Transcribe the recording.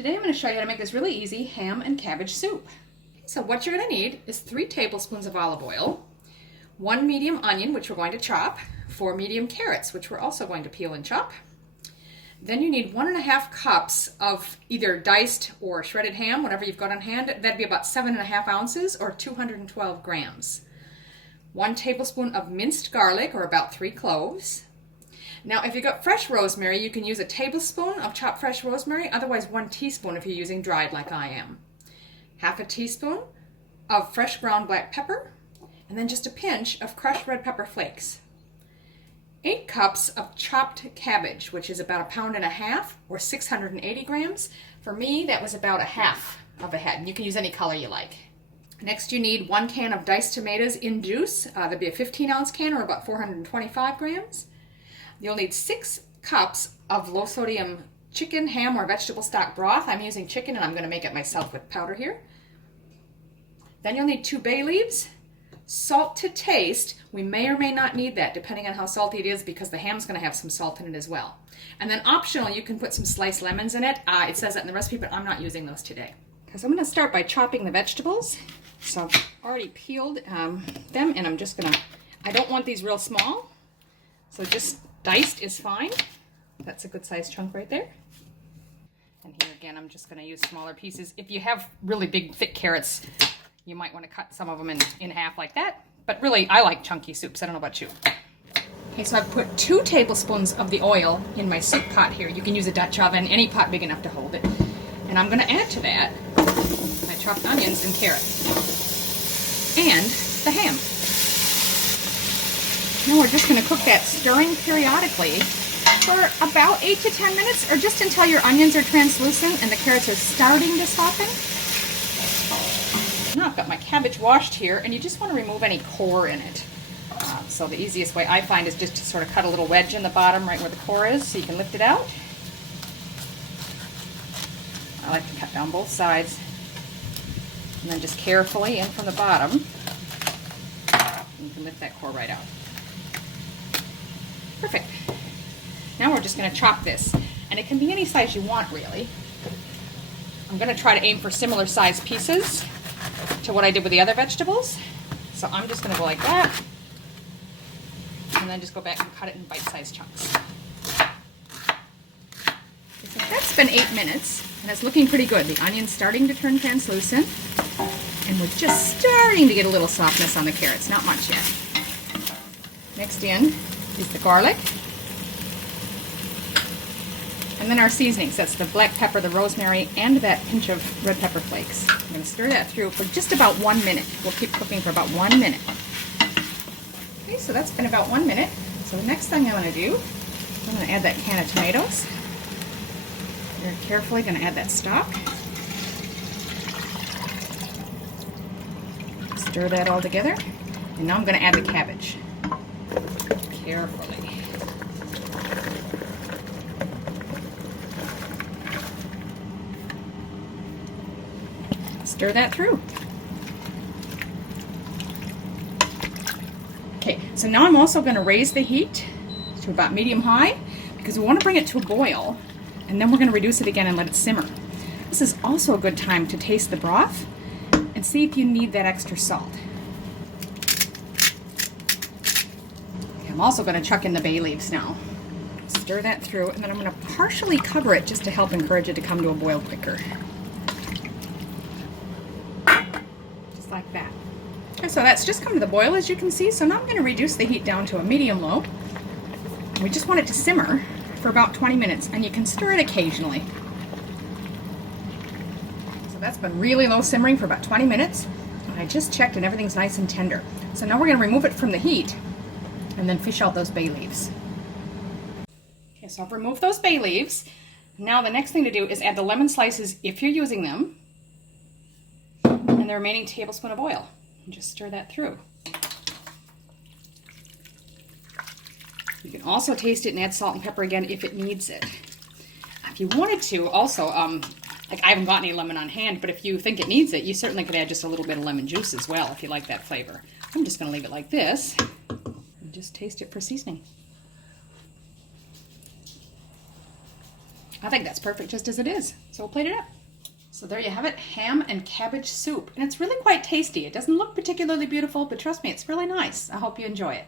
Today I'm going to show you how to make this really easy ham and cabbage soup. So what you're going to need is 3 tablespoons of olive oil, 1 medium onion, which we're going to chop, 4 medium carrots, which we're also going to peel and chop. Then you need 1.5 cups of either diced or shredded ham, whatever you've got on hand. That'd be about 7.5 ounces or 212 grams. 1 tablespoon of minced garlic, or about 3 cloves. Now, if you've got fresh rosemary, you can use a tablespoon of chopped fresh rosemary, otherwise 1 teaspoon if you're using dried like I am. Half a teaspoon of fresh ground black pepper, and then just a pinch of crushed red pepper flakes. 8 cups of chopped cabbage, which is about 1.5 pounds or 680 grams. For me, that was about 1/2 of a head. You can use any color you like. Next, you need 1 can of diced tomatoes in juice. That'd be a 15-ounce can or about 425 grams. You'll need 6 cups of low-sodium chicken, ham, or vegetable stock broth. I'm using chicken and I'm going to make it myself with powder here. Then you'll need 2 bay leaves. Salt to taste. We may or may not need that depending on how salty it is because the ham's going to have some salt in it as well. And then optional, you can put some sliced lemons in it. It says that in the recipe, but I'm not using those today. So I'm going to start by chopping the vegetables. So I've already peeled them and I'm just going to, I don't want these real small. So just diced is fine. That's a good size chunk right there. And here again, I'm just going to use smaller pieces. If you have really big, thick carrots, you might want to cut some of them in half like that. But really, I like chunky soups. I don't know about you. Okay, so I've put 2 tablespoons of the oil in my soup pot here. You can use a Dutch oven, any pot big enough to hold it. And I'm going to add to that my chopped onions and carrots. And the ham. Now we're just going to cook that, stirring periodically for about 8 to 10 minutes, or just until your onions are translucent and the carrots are starting to soften. Now I've got my cabbage washed here, and you just want to remove any core in it. So the easiest way I find is just to sort of cut a little wedge in the bottom right where the core is so you can lift it out. I like to cut down both sides and then just carefully in from the bottom. You can lift that core right out. Perfect. Now we're just going to chop this, and it can be any size you want really. I'm going to try to aim for similar size pieces to what I did with the other vegetables. So I'm just going to go like that, and then just go back and cut it in bite-sized chunks. So that's been 8 minutes, and it's looking pretty good. The onion's starting to turn translucent, and we're just starting to get a little softness on the carrots. Not much yet. Next in is the garlic. And then our seasonings. That's the black pepper, the rosemary, and that pinch of red pepper flakes. I'm going to stir that through for just about 1 minute. We'll keep cooking for about 1 minute. Okay, so that's been about 1 minute. So the next thing I'm going to do, I'm going to add that can of tomatoes. Very carefully going to add that stock. Stir that all together. And now I'm going to add the cabbage. Carefully. Stir that through. Okay, so now I'm also going to raise the heat to about medium-high because we want to bring it to a boil, and then we're going to reduce it again and let it simmer. This is also a good time to taste the broth and see if you need that extra salt. Okay, I'm also going to chuck in the bay leaves now. Stir that through, and then I'm going to partially cover it just to help encourage it to come to a boil quicker. Like that. And so that's just come to the boil, as you can see. So now I'm going to reduce the heat down to a medium-low. We just want it to simmer for about 20 minutes, and you can stir it occasionally. So that's been really low simmering for about 20 minutes. And I just checked and everything's nice and tender. So now we're going to remove it from the heat and then fish out those bay leaves. Okay, so I've removed those bay leaves. Now the next thing to do is add the lemon slices if you're using them, and the remaining tablespoon of oil, and just stir that through. You can also taste it and add salt and pepper again if it needs it. If you wanted to, also, like I haven't got any lemon on hand, but if you think it needs it, you certainly could add just a little bit of lemon juice as well if you like that flavor. I'm just going to leave it like this and just taste it for seasoning. I think that's perfect just as it is. So we'll plate it up. So there you have it, ham and cabbage soup. And it's really quite tasty. It doesn't look particularly beautiful, but trust me, it's really nice. I hope you enjoy it.